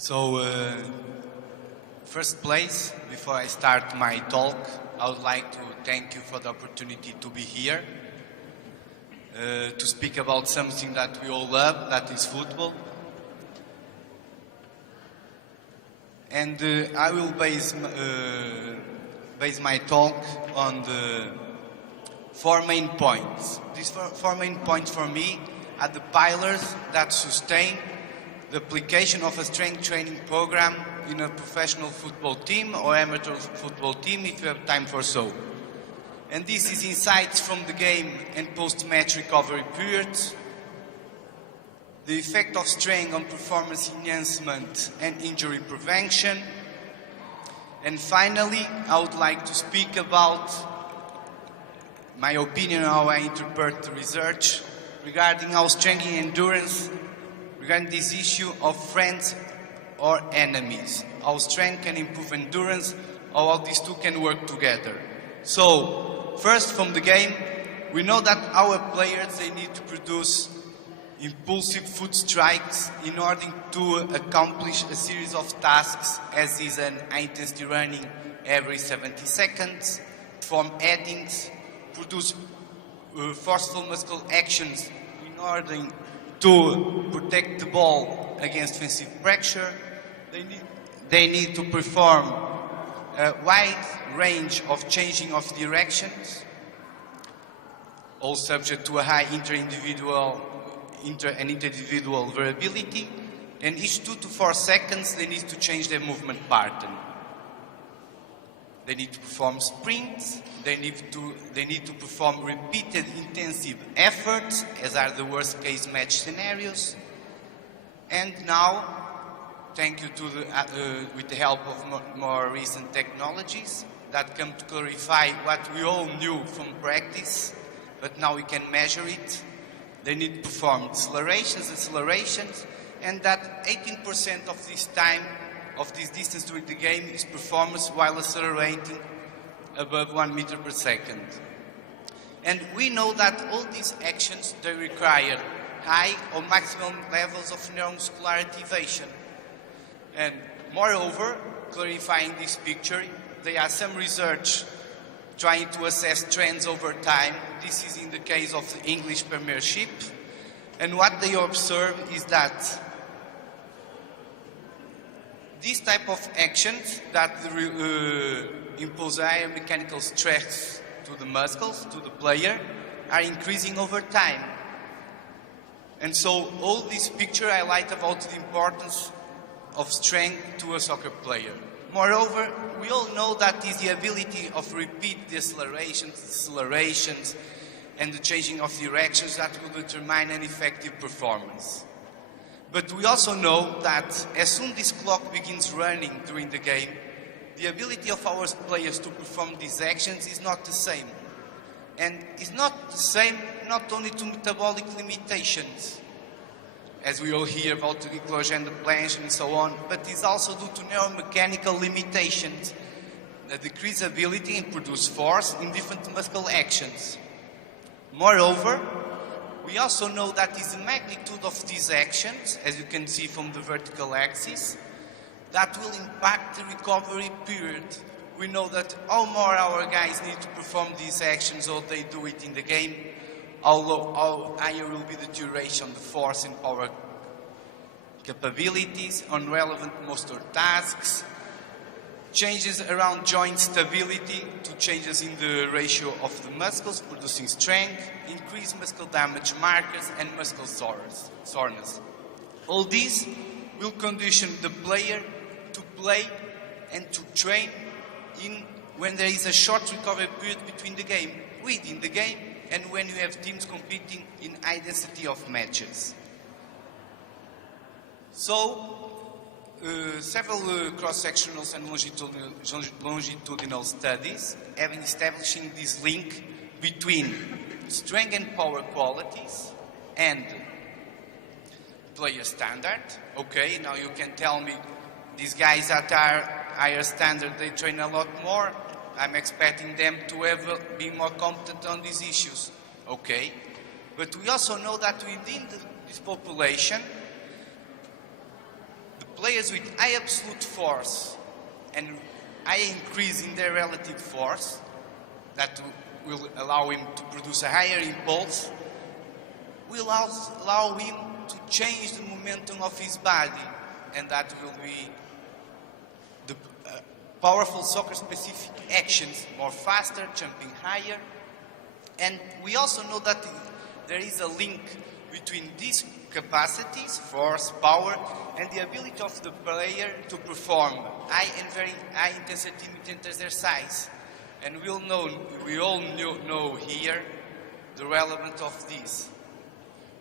So, first place, before I start my talk, I would like to thank you for the opportunity to be here, to speak about something that we all love, that is football. And I will base my talk on the four main points. These four main points for me are the pillars that sustain the application of a strength training program in a professional football team or amateur football team if you have time for so. And this is insights from the game and post-match recovery periods, the effect of strength on performance enhancement and injury prevention, and finally I would like to speak about my opinion on how I interpret the research regarding how strength and endurance, regarding this issue of friends or enemies, how strength can improve endurance, or how these two can work together. So, first from the game, we know that our players, they need to produce impulsive foot strikes in order to accomplish a series of tasks, as is an high-intensity running every 70 seconds, perform headings, produce forceful muscle actions in order to protect the ball against offensive pressure. They need to perform a wide range of changing of directions, all subject to a high inter-individual variability, and each 2 to 4 seconds they need to change their movement pattern. They need to perform sprints, they need to perform repeated intensive efforts, as are the worst case match scenarios. And now, thank you to with the help of more recent technologies that come to clarify what we all knew from practice, but now we can measure it. They need to perform accelerations, and that 18% of this time, of this distance during the game, is performance while accelerating above 1 meter per second. And we know that all these actions, they require high or maximum levels of neuromuscular activation. And moreover, clarifying this picture, there are some research trying to assess trends over time. This is in the case of the English Premiership. And what they observe is that these type of actions that impose higher mechanical stress to the muscles, to the player, are increasing over time. And so all this picture highlights about the importance of strength to a soccer player. Moreover, we all know that is the ability of repeat decelerations, and the changing of directions that will determine an effective performance. But we also know that as soon as this clock begins running during the game, the ability of our players to perform these actions is not the same. And it's not the same not only to metabolic limitations, as we all hear about the glycogen, the planche and so on, but it's also due to neuromechanical limitations, the decreased ability to produce force in different muscle actions. Moreover, we also know that is the magnitude of these actions, as you can see from the vertical axis, that will impact the recovery period. We know that how more our guys need to perform these actions or they do it in the game, how higher will be the duration, the force and power capabilities on relevant motor tasks, changes around joint stability to changes in the ratio of the muscles producing strength, increased muscle damage markers and muscle soreness. All these will condition the player to play and to train when there is a short recovery period between the game, within the game, and when you have teams competing in high density of matches. So, several cross-sectional and longitudinal studies have been establishing this link between strength and power qualities and player standard. Okay, now you can tell me these guys that are higher standard, they train a lot more. I'm expecting them to be more competent on these issues. Okay, but we also know that within this population, the players with high absolute force and high increase in their relative force, that will allow him to produce a higher impulse, will allow him to change the momentum of his body, and that will be the powerful soccer-specific actions, more faster, jumping higher. And we also know that there is a link between these capacities, force, power, and the ability of the player to perform high and very high intensity exercise. And we all know here the relevance of this.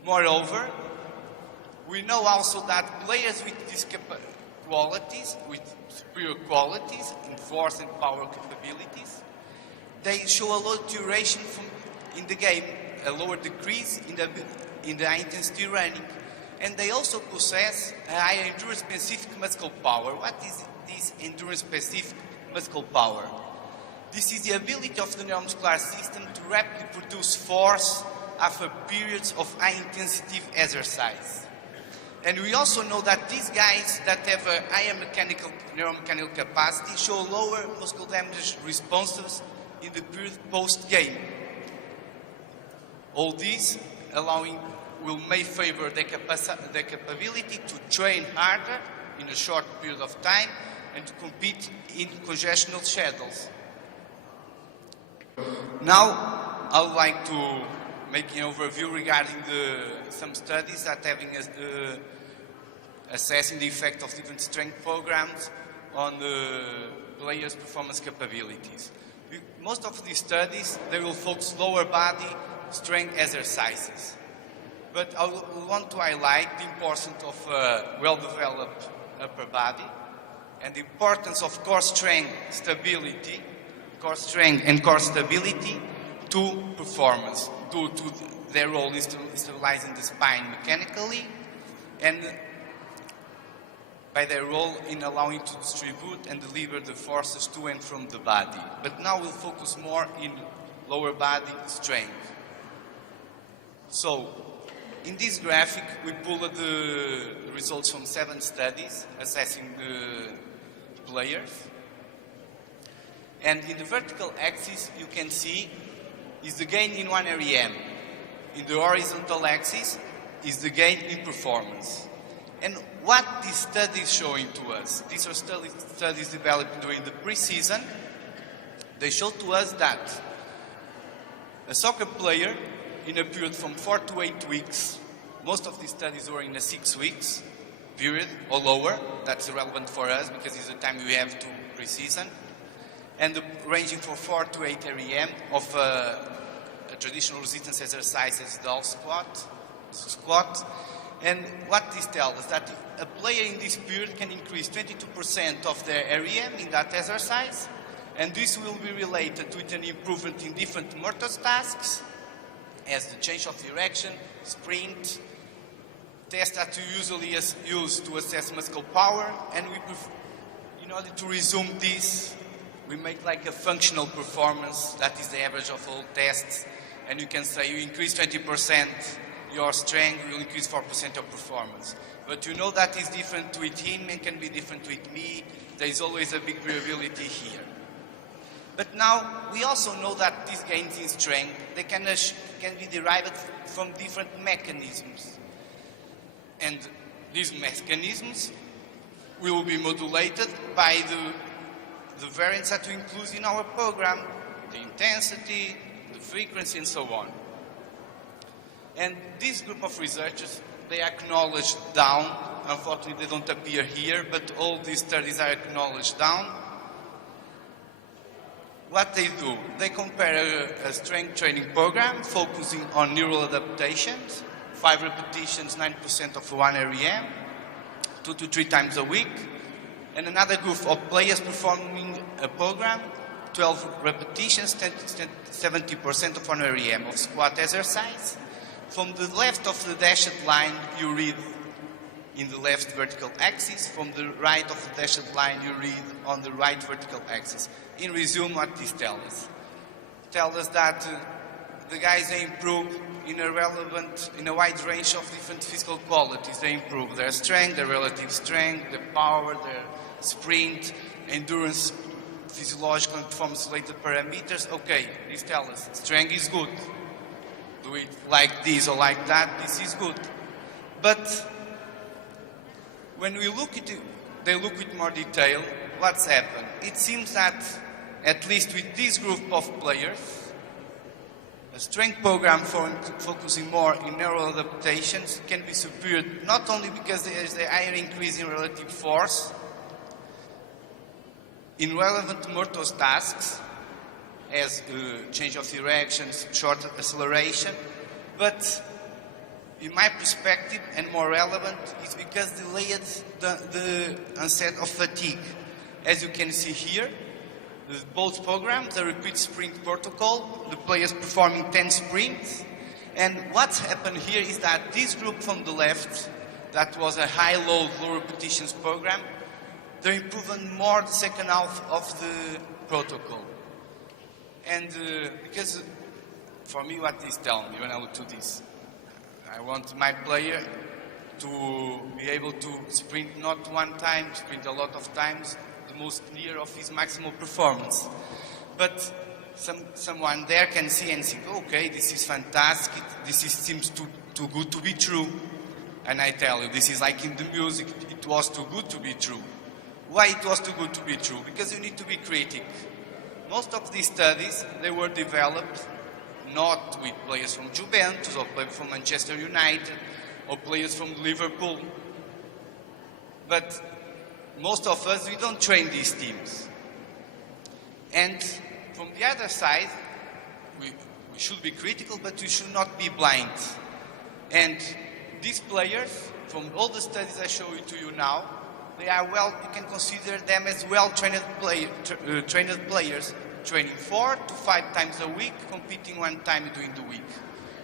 Moreover, we know also that players with these qualities, with superior qualities in force and power capabilities, they show a low duration in the game, a lower decrease in the high intensity running, and they also possess a higher endurance specific muscle power. What is this endurance specific muscle power? This is the ability of the neuromuscular system to rapidly produce force after periods of high intensity exercise. And we also know that these guys that have a higher neuromechanical capacity show lower muscle damage responses in the period post-game. All this may favor their capability to train harder in a short period of time and to compete in congestional schedules. Now, I would like to make an overview regarding some studies that having assessing the effect of different strength programs on the players' performance capabilities. Most of these studies, they will focus lower body strength exercises. But I want to highlight the importance of well-developed upper body and the importance of core strength and core stability to performance, due to their role in stabilizing the spine mechanically and by their role in allowing to distribute and deliver the forces to and from the body. But now we'll focus more in lower body strength. So, in this graphic, we pulled the results from 7 studies assessing the players. And in the vertical axis, you can see is the gain in 1 REM. In the horizontal axis is the gain in performance. And what this study is showing to us, these are studies developed during the pre-season, they show to us that a soccer player in a period from 4 to 8 weeks, most of these studies were in a 6 weeks period or lower, that's relevant for us because it's the time we have to pre-season, and ranging from 4 to 8 REM of a traditional resistance exercise as the squat. And what this tells us that a player in this period can increase 22% of their REM in that exercise, and this will be related to an improvement in different motor tasks, as the change of direction, sprint, tests that you usually use to assess muscle power, and in order to resume this, we make like a functional performance, that is the average of all tests, and you can say you increase 20% your strength, you will increase 4% of performance. But you know that is different with him and can be different with me. There is always a big variability here. But now we also know that these gains in strength, they can be derived from different mechanisms. And these mechanisms will be modulated by the variants that we include in our program, the intensity, the frequency, and so on. And this group of researchers, they acknowledged down, unfortunately they don't appear here, but all these studies are acknowledged down. What they do, they compare a strength training program focusing on neural adaptations, 5 repetitions, 9% of 1 REM, 2 to 3 times a week, and another group of players performing a program, 12 repetitions, 70% of 1 REM of squat exercise. From the left of the dashed line, you read in the left vertical axis. From the right of the dashed line, you read on the right vertical axis. In resume, what this tells us? Tells us that the guys, they improve in a wide range of different physical qualities. They improve their strength, their relative strength, their power, their sprint, endurance, physiological and performance-related parameters. Okay, these tell us strength is good. Do it like this or like that, this is good. But when we look at it, they look with more detail, what's happened? It seems that, at least with this group of players, a strength program focusing more in neural adaptations can be superior, not only because there is a higher increase in relative force in relevant motor tasks, as change of directions, short acceleration, but in my perspective, and more relevant, is because delayed the onset of fatigue. As you can see here, both programs, the repeat sprint protocol, the players performing 10 sprints, and what's happened here is that this group from the left, that was a high-load, low repetitions program, they're improving more the second half of the protocol. And because, for me, what this tells me when I look to this, I want my player to be able to sprint not one time, sprint a lot of times, the most near of his maximal performance. But someone there can see and think, okay, this is fantastic, seems too good to be true. And I tell you, this is like in the music, it was too good to be true. Why it was too good to be true? Because you need to be critic. Most of these studies, they were developed not with players from Juventus or players from Manchester United or players from Liverpool. But most of us, we don't train these teams. And from the other side, we should be critical, but we should not be blind. And these players, from all the studies I show you to you now, they are you can consider them as well-trained players, training 4 to 5 times a week, competing 1 time during the week.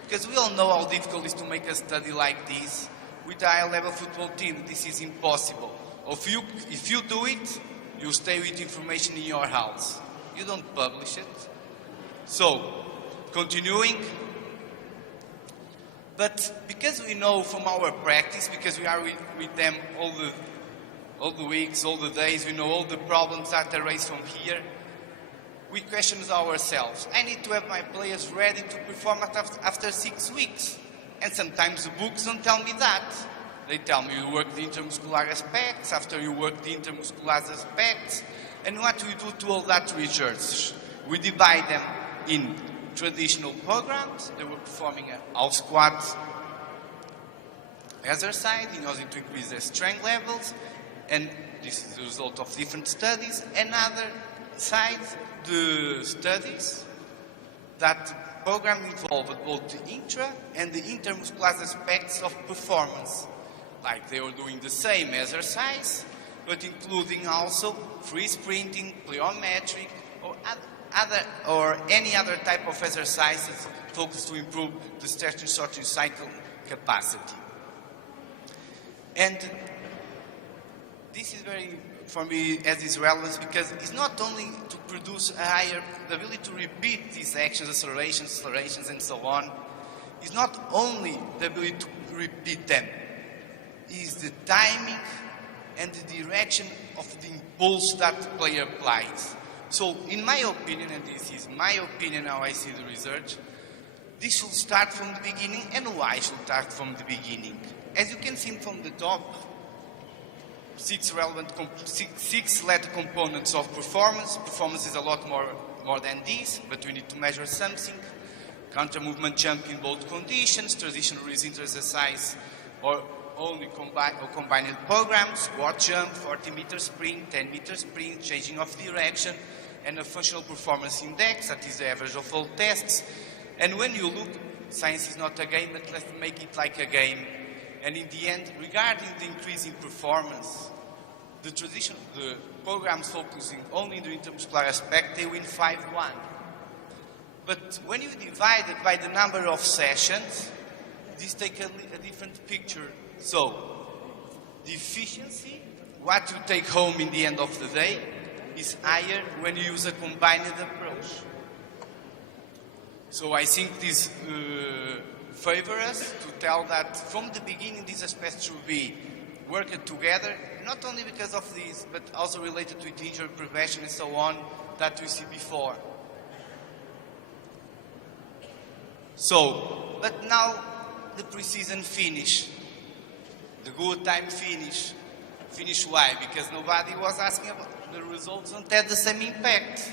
Because we all know how difficult it is to make a study like this with a high-level football team. This is impossible. If you do it, you stay with information in your house. You don't publish it. So, continuing. But because we know from our practice, because we are with them all the weeks, all the days, we know all the problems that arise from here, we question ourselves. I need to have my players ready to perform after 6 weeks. And sometimes the books don't tell me that. They tell me you work the intermuscular aspects, after you work the intermuscular aspects. And what we do to all that research? We divide them in traditional programs. They were performing a half squat exercise in order to increase their strength levels. And this is the result of different studies. Another side, the studies that program involved both the intra and the intermuscular aspects of performance. Like they were doing the same exercise, but including also free sprinting, plyometric, or any other type of exercises focused to improve the stretching sorting cycle capacity. And this is very, for me, has its relevance because it's not only to produce the ability to repeat these actions, accelerations, and so on. It's not only the ability to repeat them. It's the timing and the direction of the impulse that the player applies. So, in my opinion, and this is my opinion how I see the research, this should start from the beginning. And why should start from the beginning? As you can see from the top, 6 letter components of performance. Performance is a lot more than this, but we need to measure something. Counter movement jump in both conditions, transitional resistance exercise, or only combined programs, squat jump, 40-meter sprint, 10-meter sprint, changing of direction, and a functional performance index, that is the average of all tests. And when you look, science is not a game, but let's make it like a game. And in the end, regarding the increase in performance, the programs focusing only on the intermuscular aspect, they win 5-1. But when you divide it by the number of sessions, this takes a different picture. So, the efficiency, what you take home in the end of the day, is higher when you use a combined approach. So I think this favors us to tell that from the beginning these aspects should be working together, not only because of this, but also related to injury prevention and so on that we see before. So, but now the preseason finish, the good time finish. Finish why? Because nobody was asking about the results don't have the same impact.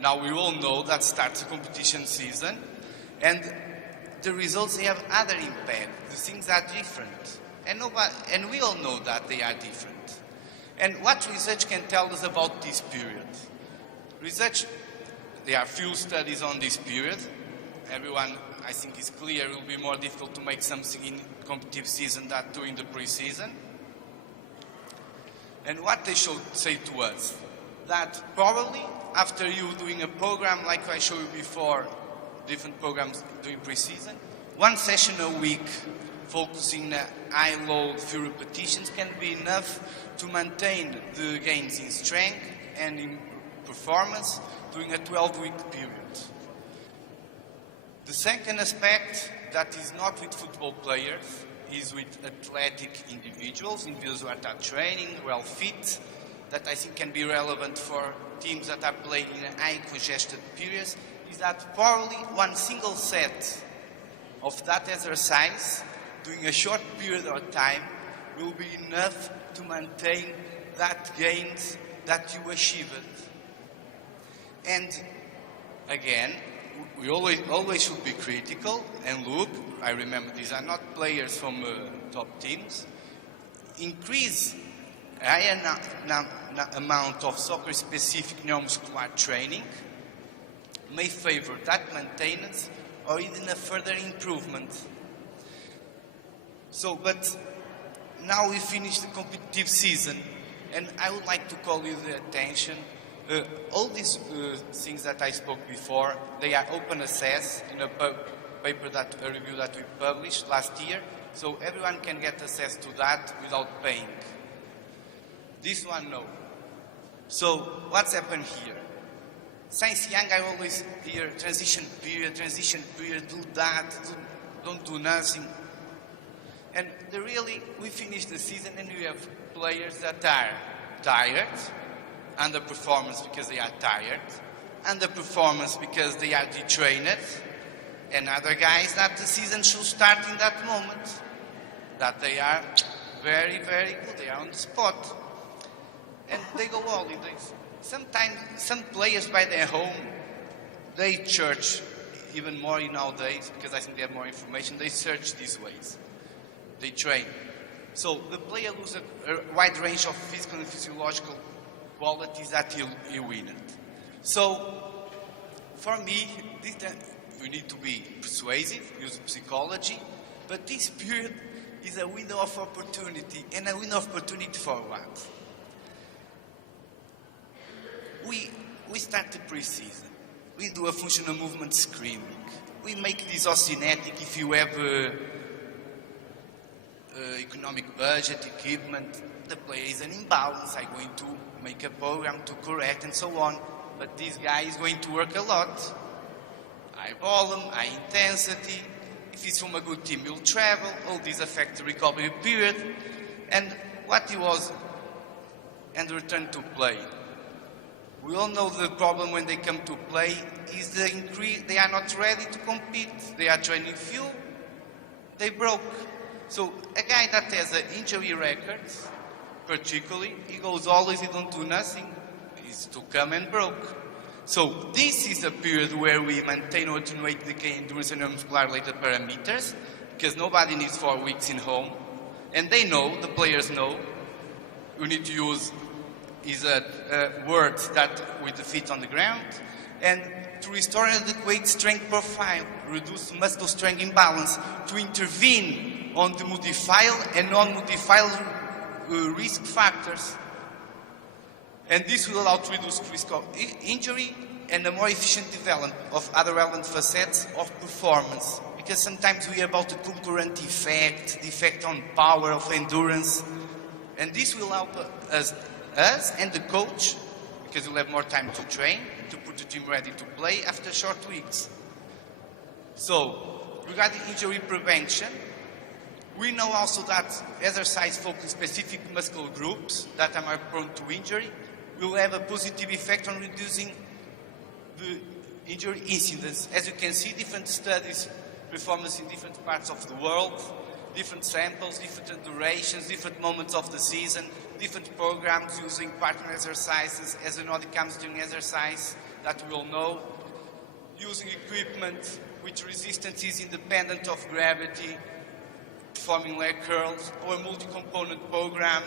Now we all know that starts the competition season and the results they have other impact. The things are different. And we all know that they are different. And what research can tell us about this period? Research, there are few studies on this period. Everyone, I think, is clear it will be more difficult to make something in competitive season than during the pre-season. And what they should say to us, that probably after you doing a program like I showed you before, different programs during pre-season, one session a week focusing on high-load few repetitions can be enough to maintain the gains in strength and in performance during a 12-week period. The second aspect that is not with football players is with athletic individuals who are training, well fit, that I think can be relevant for teams that are playing in high congested periods, is that probably one single set of that exercise during a short period of time will be enough to maintain that gains that you achieved. And again, we always should be critical and look, I remember these are not players from top teams, increase a higher amount of soccer-specific neuromuscular training may favor that maintenance or even a further improvement. So, but now we finish the competitive season, and I would like to call you the attention. All these things that I spoke before, they are open access in a review that we published last year, so everyone can get access to that without paying. This one, no. So, what's happened here? Since young, I always hear transition period, do that, don't do nothing. And we finish the season and we have players that are tired, underperformance because they are tired, underperformance because they are detrained, and other guys that the season should start in that moment, that they are very, very good, they are on the spot. And they go holidays. Sometimes some players by their home, they search even more nowadays, because I think they have more information, they search these ways. They train. So the player loses a wide range of physical and physiological qualities that he wins. So for me, we need to be persuasive, use psychology, but this period is a window of opportunity. And a window of opportunity for what? We start the pre-season. We do a functional movement screening. We make this oscinetic if you have economic budget, equipment, the player is an imbalance. I'm going to make a program to correct and so on. But this guy is going to work a lot. High volume, high intensity. If he's from a good team, he'll travel. All these affect the recovery period. And what he was, and return to play. We all know the problem when they come to play is the increase. They are not ready to compete. They are training few. They broke. So a guy that has an injury record, particularly, he goes always, he don't do nothing. He's to come and broke. So this is a period where we maintain or attenuate the endurance and neuromuscular related parameters, because nobody needs 4 weeks in home. And they know, the players know, you need to use words that with the feet on the ground, and to restore an adequate strength profile, reduce muscle strength imbalance, to intervene on the modifiable and non-modifiable risk factors. And this will allow to reduce risk of injury and a more efficient development of other relevant facets of performance. Because sometimes we hear about the concurrent effect, the effect on power of endurance, and this will help us and the coach, because we'll have more time to train, to put the team ready to play after short weeks. So, regarding injury prevention, we know also that exercise focused specific muscle groups that are more prone to injury will have a positive effect on reducing the injury incidence. As you can see, different studies performed in different parts of the world, different samples, different durations, different moments of the season, different programs using partner exercises as an hamstring exercise that we all know, using equipment which resistance is independent of gravity, performing leg curls, or a multi-component program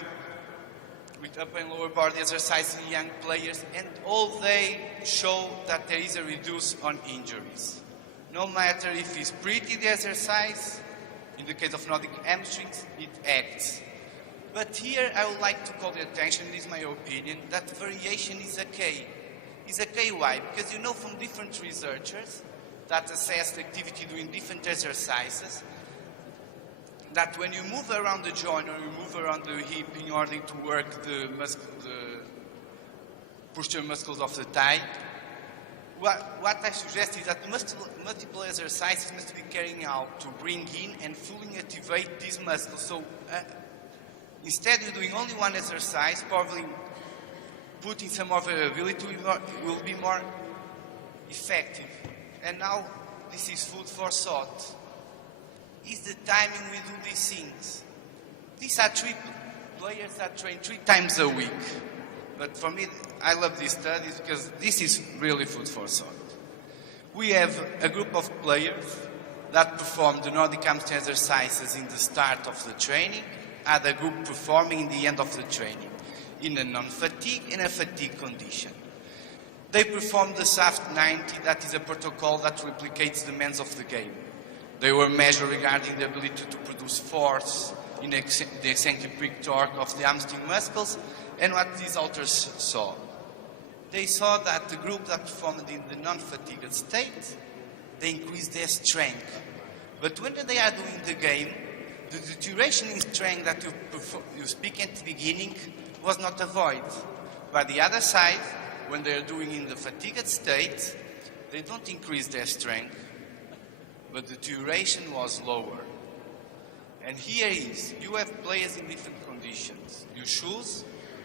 with upper and lower body exercise in young players, and all they show that there is a reduce on injuries. No matter if it's pretty the exercise, in the case of Nordic hamstrings, it acts. But here I would like to call the attention, this is my opinion, that variation is okay. It's okay, why? Because you know from different researchers that assess the activity doing different exercises, that when you move around the joint or you move around the hip in order to work the posterior muscles of the thigh, what I suggest is that multiple exercises must be carried out to bring in and fully activate these muscles. So instead of doing only one exercise, probably putting some more variability will be more effective. And now this is food for thought. Is the timing we do these things? These are three players that train 3 times a week. But for me, I love these studies because this is really food for thought. We have a group of players that perform the Nordic hamstring exercises in the start of the training, other group performing in the end of the training, in a non-fatigue and a fatigue condition. They perform the SAFT 90, that is a protocol that replicates the demands of the game. They were measured regarding the ability to produce force in the eccentric torque of the hamstring muscles, and what these authors saw. They saw that the group that performed in the non-fatigued state, they increased their strength. But when they are doing the game, the deterioration in strength that you speak at the beginning was not avoided. By the other side, when they are doing in the fatigued state, they don't increase their strength, but the duration was lower. And here is, you have players in different conditions. You choose,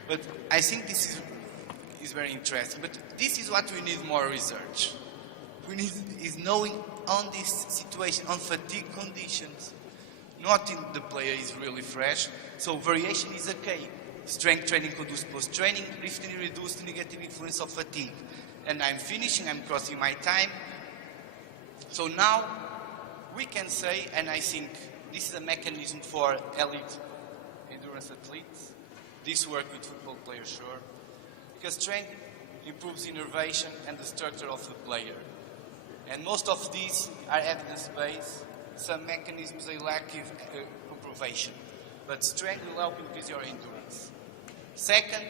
but I think this is very interesting. But this is what we need more research. We need is knowing on this situation, on fatigue conditions. Not in the player is really fresh, so variation is okay. Strength training conduces post-training, briefly reduce the negative influence of fatigue. And I'm finishing, I'm crossing my time. So now we can say, and I think this is a mechanism for elite endurance athletes. This work with football players, sure. Because strength improves innervation and the structure of the player. And most of these are evidence-based. Some mechanisms they lack comprovation. But strength will help increase your endurance. Second,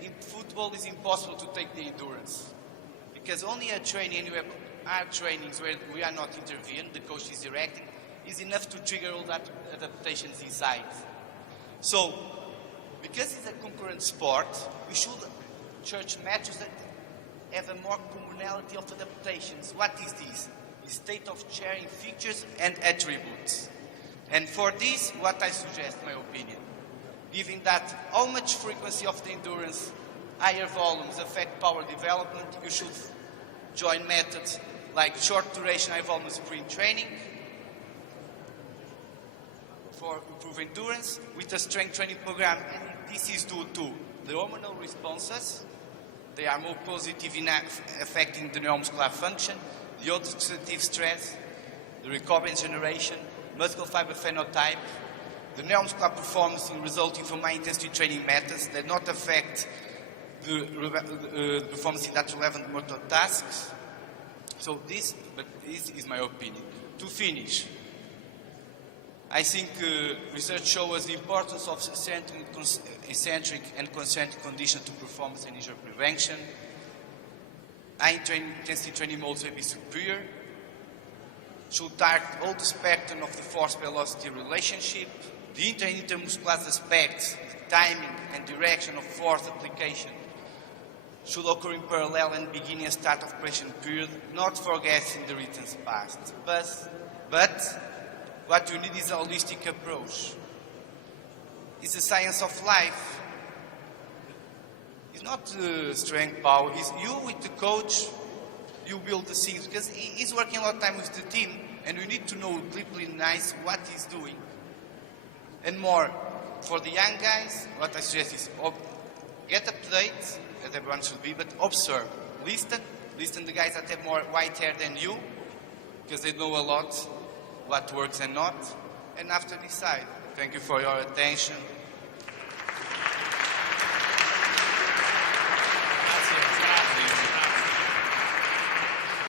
in football it's impossible to take the endurance. Because only a training, and you have hard trainings where we are not intervening, the coach is directing, is enough to trigger all that adaptations inside. So, because it's a concurrent sport, we should church matches that have a more commonality of adaptations. What is this? The state of sharing features and attributes. And for this, what I suggest, my opinion, given that how much frequency of the endurance, higher volumes affect power development, you should join methods like short duration, high volume sprint training for improve endurance with a strength training program. And this is due to the hormonal responses. They are more positive in affecting the neuromuscular function, the oxidative stress, the recovery generation, muscle fiber phenotype, the neuromuscular performance resulting from high-intensity training methods that not affect the performance in that relevant motor tasks. So this is my opinion. To finish, I think research shows us the importance of eccentric and concentric conditions to performance and injury prevention. High-intensity training modes may be superior. Should target all the spectrum of the force-velocity relationship, the intermuscular aspects, the timing and direction of force application should occur in parallel and begin a start of preparation period, not forgetting the written past. But what you need is a holistic approach. It's the science of life. It's not strength, power. It's you with the coach, you build the things, because he's working a lot of time with the team, and you need to know deeply nice what he's doing. And more, for the young guys, what I suggest is get up to date, as everyone should be, but observe, listen the guys that have more white hair than you, because they know a lot what works and not, and after decide. Thank you for your attention.